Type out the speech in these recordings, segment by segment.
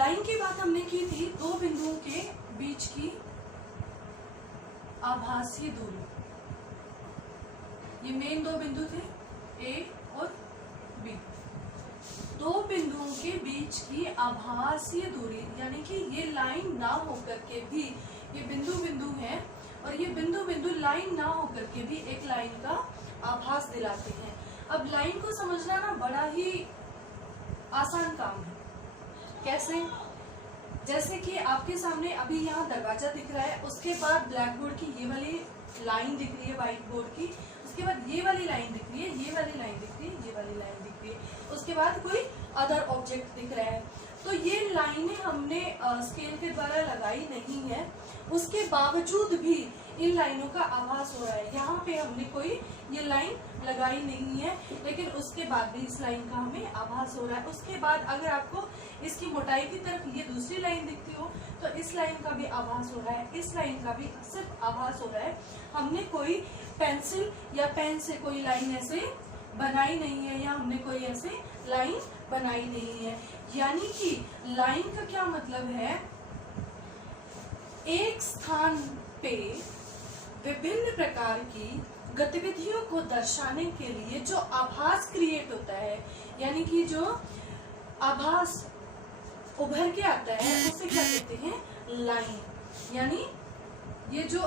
Line की बात हमने की थी, दो बिंदुओं के बीच की आभासीय दूरी। ये मेन दो बिंदु थे, ए और बी। दो बिंदुओं के बीच की आभासीय दूरी, यानी कि ये लाइन ना होकर के भी, ये बिंदु बिंदु है और ये बिंदु बिंदु लाइन ना होकर के भी एक लाइन का आभास दिलाते हैं। अब लाइन को समझना ना बड़ा ही आसान काम है। कैसे? जैसे कि आपके सामने अभी यहाँ दरवाजा दिख रहा है, उसके बाद ब्लैक बोर्ड की ये वाली लाइन दिख रही है व्हाइट बोर्ड की, उसके बाद ये वाली लाइन दिख रही है, ये वाली लाइन दिख रही है, ये वाली लाइन दिख रही है, उसके बाद कोई अदर ऑब्जेक्ट दिख रहा है। तो ये लाइनें हमने स्केल के द्वारा लगाई नहीं है, उसके बावजूद भी इन लाइनों का आभास हो रहा है। यहाँ पे हमने कोई ये लाइन लगाई नहीं है, लेकिन उसके बाद भी इस लाइन का हमें आभास हो रहा है। उसके बाद अगर आपको इसकी मोटाई की तरफ ये दूसरी लाइन दिखती हो तो इस लाइन का भी आभास हो रहा है, इस लाइन का भी सिर्फ आभास हो रहा है। हमने कोई पेंसिल या पेन से कोई लाइन ऐसे बनाई नहीं है, या हमने कोई ऐसे लाइन बनाई नहीं है। यानी कि लाइन का क्या मतलब है, एक स्थान पे विभिन्न प्रकार की गतिविधियों को दर्शाने के लिए जो आभास क्रिएट होता है, यानी कि जो आभास उभर के आता है, उसे क्या कहते हैं, लाइन। यानी ये जो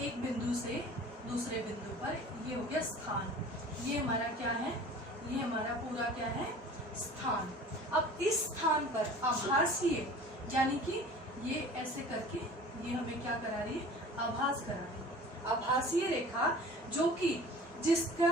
एक बिंदु से दूसरे बिंदु पर, ये हो गया स्थान, ये हमारा क्या है, ये हमारा पूरा क्या है, स्थान। अब इस स्थान पर आभासीय, यानी कि ये ऐसे करके ये हमें क्या करा रही है, आभास करा रही है। आभासीय रेखा जो कि जिसका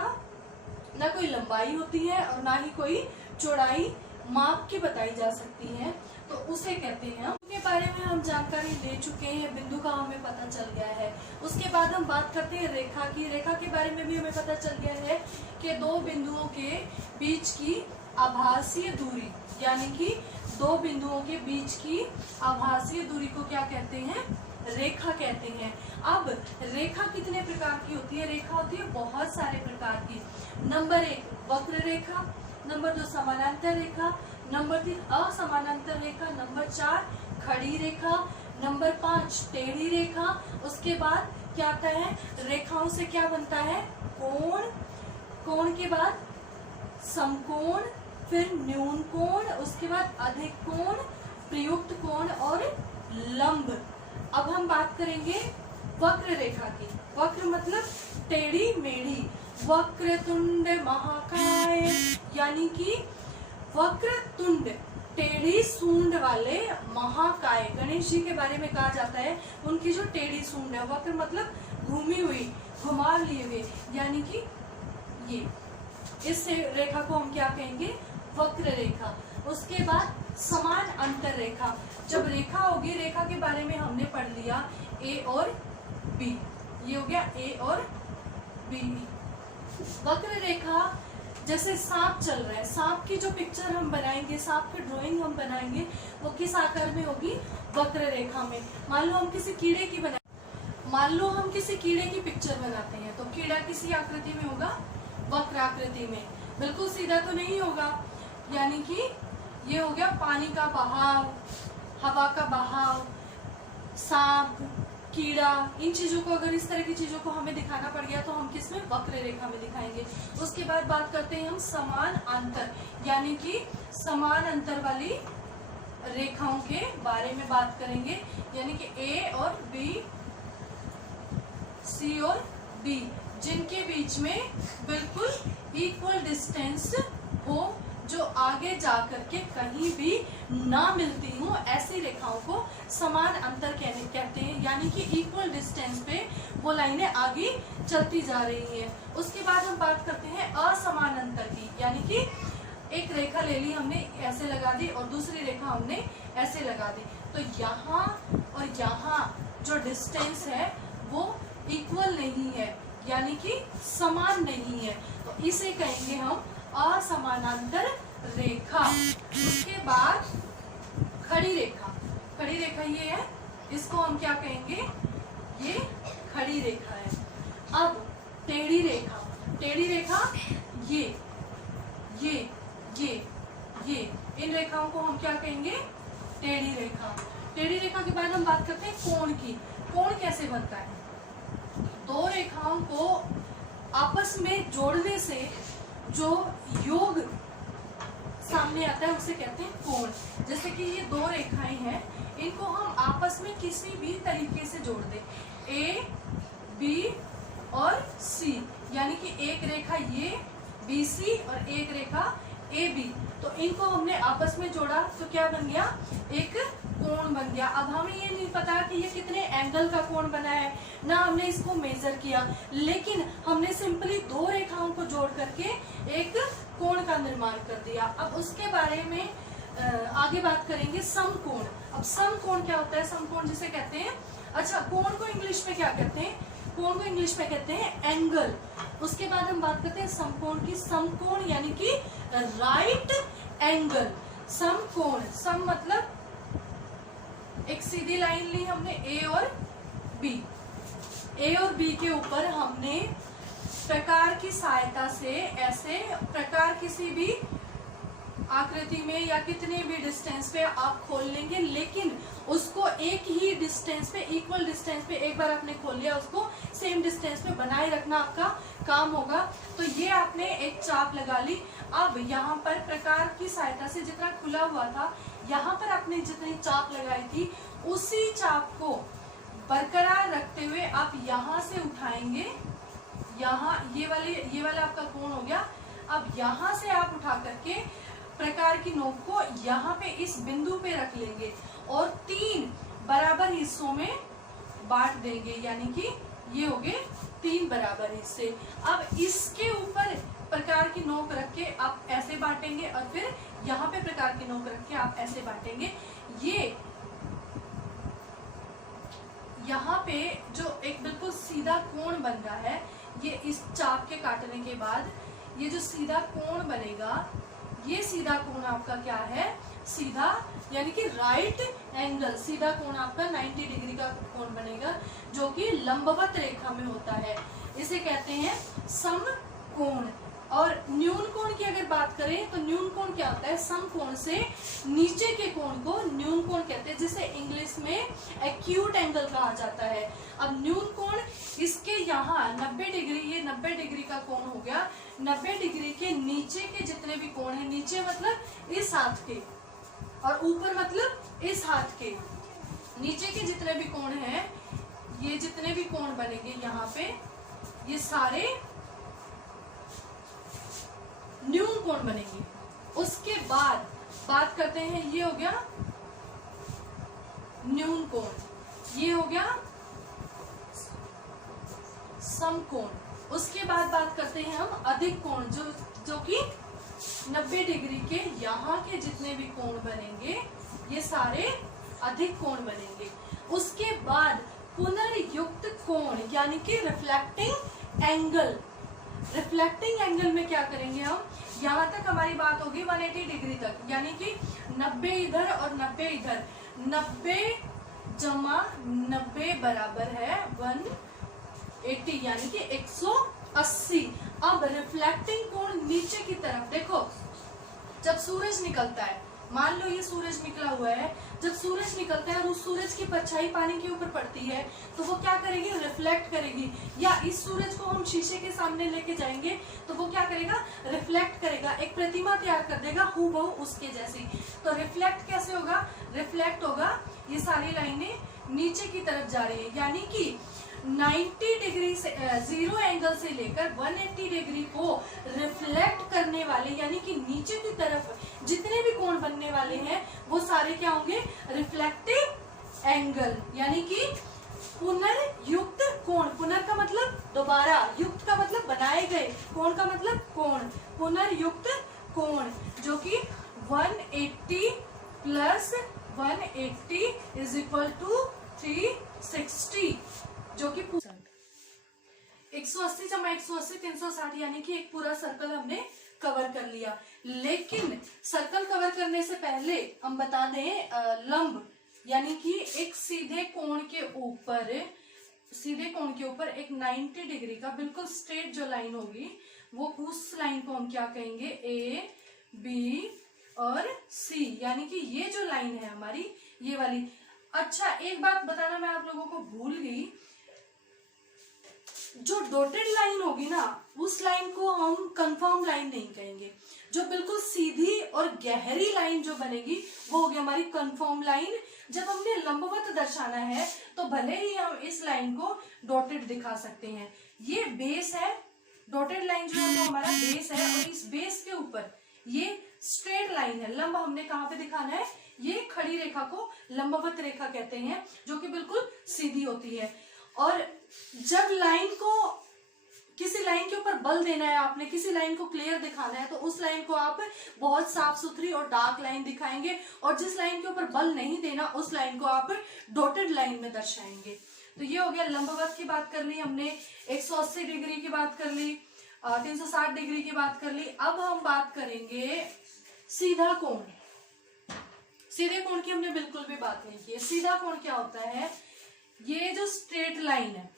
ना कोई लंबाई होती है और ना ही कोई चौड़ाई माप की बताई जा सकती है, तो उसे कहते हैं। उसके बारे में हम जानकारी ले चुके हैं, बिंदु का हमें पता चल गया है। उसके बाद हम बात करते हैं रेखा की। रेखा के बारे में भी हमें पता चल गया है कि दो बिंदुओं के बीच की आभासीय दूरी, यानी कि दो बिंदुओं के बीच की आभासीय दूरी को क्या कहते हैं, रेखा कहते हैं। अब रेखा कितने प्रकार की होती है? रेखा होती है बहुत सारे प्रकार की। नंबर 1 वक्र रेखा, नंबर 2 समानांतर रेखा, नंबर 3 असमानांतर रेखा, नंबर 4 खड़ी रेखा, नंबर 5 टेढ़ी रेखा। उसके बाद क्या आता है, रेखाओं से क्या बनता है, कोण, कोण के बाद समकोण, फिर न्यून कोण, उसके बाद अधिक कोण, प्रयुक्त कोण और लंब। अब हम बात करेंगे वक्र रेखा की। वक्र मतलब टेढ़ी मेढ़ी, वक्रतुंड महाकाय, यानी कि वक्रतुंड टेढ़ी सूंड वाले महाकाय। गणेश जी के बारे में कहा जाता है उनकी जो टेढ़ी सूंड है, वक्र मतलब घूमी हुई, घुमाव लिए हुए, यानी कि ये, इस रेखा को हम क्या कहेंगे, वक्र रेखा। उसके बाद समान अंतर रेखा। जब रेखा होगी, रेखा के बारे में हमने पढ़ लिया ए और बी, ये हो गया ए और बी। वक्र रेखा, जैसे सांप चल रहा है, सांप की जो पिक्चर हम बनाएंगे, सांप की ड्राइंग हम बनाएंगे, वो किस आकार में होगी, वक्र रेखा में। मान लो हम किसी कीड़े की मान लो हम किसी कीड़े की पिक्चर बनाते हैं, तो कीड़ा किसी आकृति में होगा, वक्र आकृति में। बिल्कुल सीधा तो नहीं होगा, यानी कि ये हो गया पानी का बहाव, हवा का बहाव, सांप, कीड़ा, इन चीजों को, अगर इस तरह की चीजों को हमें दिखाना पड़ गया तो हम किसमें, वक्र रेखा में दिखाएंगे। उसके बाद बात करते हैं हम समान अंतर, यानी कि समान अंतर वाली रेखाओं के बारे में बात करेंगे, यानी कि ए और बी, सी और डी, जिनके बीच में बिल्कुल इक्वल डिस्टेंस हो, जो आगे जाकर के कहीं भी ना मिलती हो, ऐसी रेखाओं को समान अंतर कहते हैं। यानी कि इक्वल डिस्टेंस पे वो लाइनें आगे चलती जा रही हैं। उसके बाद हम बात करते हैं असमान अंतर की, यानी कि एक रेखा ले ली हमने, ऐसे लगा दी, और दूसरी रेखा हमने ऐसे लगा दी, तो यहाँ और यहाँ जो डिस्टेंस है वो इक्वल नहीं है, यानी कि समान नहीं है, तो इसे कहेंगे हम असमानांतर रेखा। उसके बाद खड़ी रेखा। खड़ी रेखा ये है, इसको हम क्या कहेंगे, ये खड़ी रेखा है। अब टेढ़ी रेखा। टेढ़ी रेखा ये इन रेखाओं को हम क्या कहेंगे, टेढ़ी रेखा। टेढ़ी रेखा के बाद हम बात करते हैं कोण की। कोण कैसे बनता है? दो रेखाओं को आपस में जोड़ने से जो योग सामने आता है उसे कहते हैं कोण। जैसे कि ये दो रेखाएं हैं, इनको हम आपस में किसी भी तरीके से जोड़ दें, ए बी और सी, यानी कि एक रेखा ये बी सी और एक रेखा ए बी, तो इनको हमने आपस में जोड़ा तो क्या बन गया? एक कोण बन गया। अब हमें ये नहीं पता कि ये कितने एंगल का कोण बना है, ना हमने इसको मेजर किया, लेकिन हमने सिंपली दो रेखाओं को जोड़ करके एक कोण का निर्माण कर दिया। अब उसके बारे में आगे बात करेंगे समकोण। अब समकोण क्या होता है? समकोण जिसे कहते हैं, अच्छा कोण को इंग्लिश में क्या कहते हैं? कोण को इंग्लिश में कहते हैं एंगल। उसके बाद हम बात करते हैं समकोण की। समकोण यानी कि राइट एंगल। समकोण, सम मतलब एक सीधी लाइन ली हमने ए और बी, ए और बी के ऊपर हमने प्रकार की सहायता से ऐसे प्रकार किसी भी आकृति में या कितने भी डिस्टेंस पे आप खोल लेंगे, लेकिन उसको एक ही डिस्टेंस पे, इक्वल डिस्टेंस पे एक बार आपने खोल लिया, उसको सेम डिस्टेंस पे बनाए रखना आपका काम होगा। तो ये आपने एक चाप लगा ली। अब यहाँ पर प्रकार की सहायता से जितना खुला हुआ था, यहाँ पर आपने जितनी चाप लगाई थी, उसी चाप को बरकरार रखते हुए आप यहाँ से उठाएंगे, यहाँ ये वाला आपका कोण हो गया। अब यहाँ से आप उठा करके प्रकार की नोक को यहाँ पे इस बिंदु पे रख लेंगे और 3 बराबर हिस्सों में बांट देंगे, यानी कि ये हो गए 3 बराबर हिस्से। अब इसके ऊपर प्रकार की नोक रख के आप ऐसे बांटेंगे और फिर यहाँ पे प्रकार की नोक रख के आप ऐसे बांटेंगे। ये यहाँ पे जो एक बिल्कुल सीधा कोण बन रहा है, ये इस चाप के काटने के बाद ये जो सीधा कोण बनेगा, ये सीधा कोण आपका क्या है? सीधा यानी कि राइट एंगल। सीधा कोण आपका 90 डिग्री का कोण बनेगा, जो कि लंबवत रेखा में होता है। इसे कहते हैं समकोण। और न्यून कोण की अगर बात करें तो न्यून कोण क्या होता है? समकोण से नीचे के कोण को न्यून कोण कहते हैं, जिसे इंग्लिश में एक्यूट एंगल कहा जाता है। अब न्यून कोण इसके यहाँ 90 डिग्री, ये 90 डिग्री का कोण हो गया। 90 डिग्री के नीचे के जितने भी कोण हैं, नीचे मतलब इस हाथ के और ऊपर मतलब इस हाथ के, नीचे के जितने भी कोण हैं, ये जितने भी कोण बनेंगे यहाँ पे, ये सारे न्यून कोण बनेंगे। उसके बाद बात करते हैं, ये हो गया न्यून कोण, ये हो गया समकोण। उसके बाद बात करते हैं हम अधिक कोण, जो कि 90 डिग्री के यहाँ के जितने भी कोण बनेंगे, ये सारे अधिक कोण बनेंगे। उसके बाद पुनर्युक्त कोण यानी कि रिफ्लेक्टिंग एंगल। रिफ्लेक्टिंग एंगल में क्या करेंगे हम? यहाँ तक हमारी बात होगी 180 डिग्री तक, यानी कि 90 इधर और 90 इधर। 90 जमा 90 बराबर है 180, यानी कि 180। अब रिफ्लेक्टिंग कोण नीचे की तरफ देखो, जब सूरज निकलता है, मान लो ये सूरज निकला हुआ है, जब सूरज निकलता है और उस सूरज की परछाई पानी के ऊपर पड़ती है, तो वो क्या करेगी? रिफ्लेक्ट करेगी। या इस सूरज को हम शीशे के सामने लेके जाएंगे तो वो क्या करेगा? रिफ्लेक्ट करेगा, एक प्रतिमा तैयार कर देगा हूबहू उसके जैसी। तो रिफ्लेक्ट कैसे होगा? रिफ्लेक्ट होगा, ये सारी लाइनें नीचे की तरफ जा रही है, यानी कि 90 डिग्री से 0 एंगल से लेकर 180 डिग्री को रिफ्लेक्ट करने वाले, यानी कि नीचे की तरफ जितने भी कोण बनने वाले हैं, वो सारे क्या होंगे? रिफ्लेक्टिव एंगल, यानी कि पुनर्युक्त कोण। पुनर का मतलब दोबारा, युक्त का मतलब बनाए गए, कोण का मतलब कोण। पुनर्युक्त कोण जो कि 180 प्लस 180 इज इक्वल टू 360, जो कि 180 जमा 180 360, यानी कि एक पूरा सर्कल हमने कवर कर लिया। लेकिन सर्कल कवर करने से पहले हम बता दें लंब, यानी कि एक सीधे कोण के ऊपर एक 90 डिग्री का बिल्कुल स्ट्रेट जो लाइन होगी, वो उस लाइन को हम क्या कहेंगे? ए बी और सी, यानी कि ये जो लाइन है हमारी ये वाली। अच्छा, एक बात बताना मैं आप लोगों को भूल गई, जो डॉटेड लाइन होगी ना उस लाइन को हम कंफर्म लाइन नहीं कहेंगे। जो बिल्कुल सीधी और गहरी लाइन जो बनेगी वो होगी हमारी कंफर्म लाइन। जब हमने लंबवत दर्शाना है तो भले ही हम इस लाइन को डॉटेड दिखा सकते हैं। ये बेस है, डॉटेड लाइन जो है वो हमारा बेस है, और इस बेस के ऊपर ये स्ट्रेट लाइन है। लंब हमने कहाँ पे दिखाना है, ये खड़ी रेखा को लंबवत रेखा कहते हैं, जो कि बिल्कुल सीधी होती है। और जब लाइन को, किसी लाइन के ऊपर बल देना है आपने, किसी लाइन को क्लियर दिखाना है, तो उस लाइन को आप बहुत साफ सुथरी और डार्क लाइन दिखाएंगे, और जिस लाइन के ऊपर बल नहीं देना उस लाइन को आप डॉटेड लाइन में दर्शाएंगे। तो ये हो गया लंबवत की बात कर ली हमने, 180 डिग्री की बात कर ली, 360 डिग्री की बात कर ली। अब हम बात करेंगे सीधा कोण। सीधे कोण की हमने बिल्कुल भी बात नहीं की है। सीधा कोण क्या होता है, ये जो स्ट्रेट लाइन है,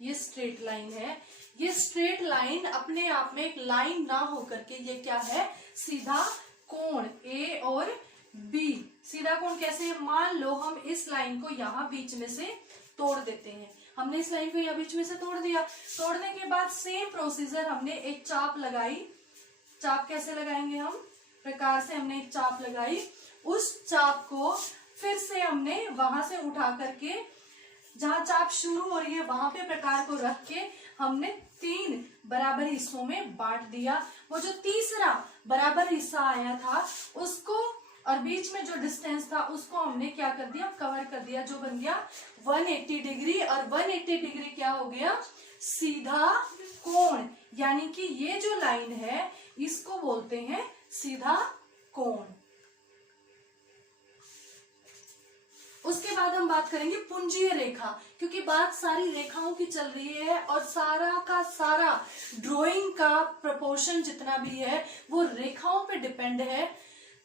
ये स्ट्रेट लाइन है, ये स्ट्रेट लाइन अपने आप में एक लाइन ना होकर के ये क्या है, सीधा कोण। ए और बी सीधा कोण कैसे है, मान लो हम इस लाइन को यहाँ बीच में से तोड़ देते हैं। हमने इस लाइन को यहाँ बीच में से तोड़ दिया, तोड़ने के बाद सेम प्रोसीजर, हमने एक चाप लगाई। चाप कैसे लगाएंगे हम, प्रकार से हमने एक चाप लगाई, उस चाप को फिर से हमने वहां से उठा करके जहां चाप शुरू हो रही है वहां पे प्रकार को रख के हमने 3 बराबर हिस्सों में बांट दिया। वो जो तीसरा बराबर हिस्सा आया था उसको, और बीच में जो डिस्टेंस था उसको हमने क्या कर दिया, कवर कर दिया, जो बन गया 180 डिग्री। और 180 डिग्री क्या हो गया, सीधा कोण। यानी कि ये जो लाइन है इसको बोलते हैं सीधा कोण। उसके बाद हम बात करेंगे पुंजीय रेखा, क्योंकि बात सारी रेखाओं की चल रही है और सारा का सारा ड्राइंग का प्रपोर्शन जितना भी है वो रेखाओं पे डिपेंड है।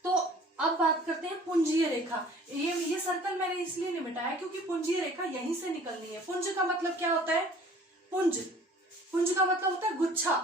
तो अब बात करते हैं पुंजीय रेखा। ये सर्कल मैंने इसलिए नहीं मिटाया क्योंकि पुंजीय रेखा यहीं से निकलनी है। पुंज का मतलब क्या होता है, पुंज, पुंज का मतलब होता है गुच्छा।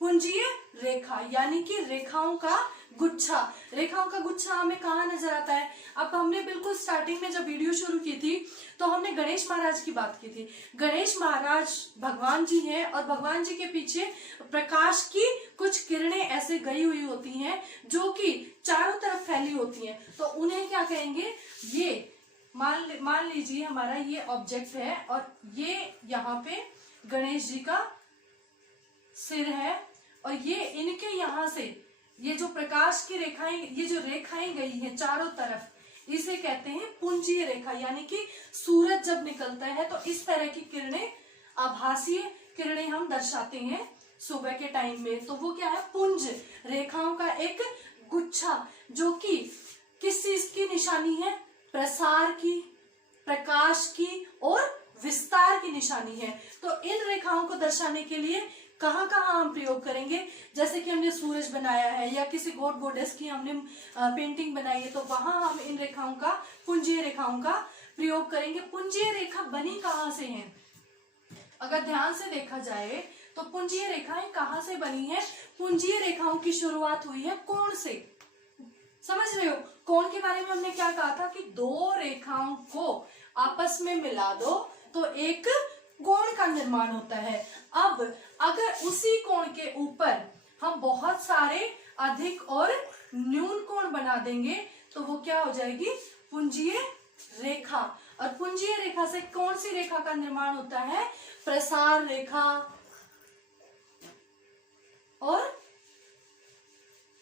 पुंजीय रेखा यानी कि रेखाओं का गुच्छा। रेखाओं का गुच्छा हमें कहाँ नजर आता है, अब हमने बिल्कुल स्टार्टिंग में जब वीडियो शुरू की थी तो हमने गणेश महाराज की बात की थी। गणेश महाराज भगवान जी हैं और भगवान जी के पीछे प्रकाश की कुछ किरणें ऐसे गई हुई होती हैं जो कि चारों तरफ फैली होती हैं। तो उन्हें क्या कहेंगे, ये मान लीजिए हमारा ये ऑब्जेक्ट है और ये यहाँ पे गणेश जी का सिर है, और ये इनके यहाँ से ये जो प्रकाश की रेखाएं, ये जो रेखाएं गई हैं चारों तरफ, इसे कहते हैं पुंजीय रेखा। यानी कि सूरज जब निकलता है तो इस तरह की किरणें, आभासीय किरणें हम दर्शाते हैं सुबह के टाइम में, तो वो क्या है, पुंज, रेखाओं का एक गुच्छा, जो कि किस चीज की निशानी है, प्रसार की, प्रकाश की और विस्तार की निशानी है। तो इन रेखाओं को दर्शाने के लिए कहाँ कहाँ हम प्रयोग करेंगे, जैसे कि हमने सूरज बनाया है या किसी गॉड गॉडेस की हमने पेंटिंग बनाई है, तो वहां हम इन रेखाओं का, पुंजीय रेखाओं का प्रयोग करेंगे। पुंजीय रेखा बनी कहाँ से है, अगर ध्यान से देखा जाए तो पुंजीय रेखाएं कहाँ से बनी है, पुंजीय रेखाओं की शुरुआत हुई है कोण से। समझ रहे हो, कोण के बारे में हमने क्या कहा था कि दो रेखाओं को आपस में मिला दो तो एक कोण का निर्माण होता है। अब अगर उसी कोण के ऊपर हम बहुत सारे अधिक और न्यून कोण बना देंगे तो वो क्या हो जाएगी, पुंजीय रेखा। और पुंजीय रेखा से कौन सी रेखा का निर्माण होता है, प्रसार रेखा और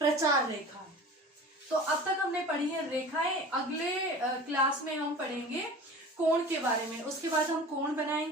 प्रचार रेखा। तो अब तक हमने पढ़ी है रेखाएं, अगले क्लास में हम पढ़ेंगे कोण के बारे में। उसके बाद हम कोण बनाएंगे।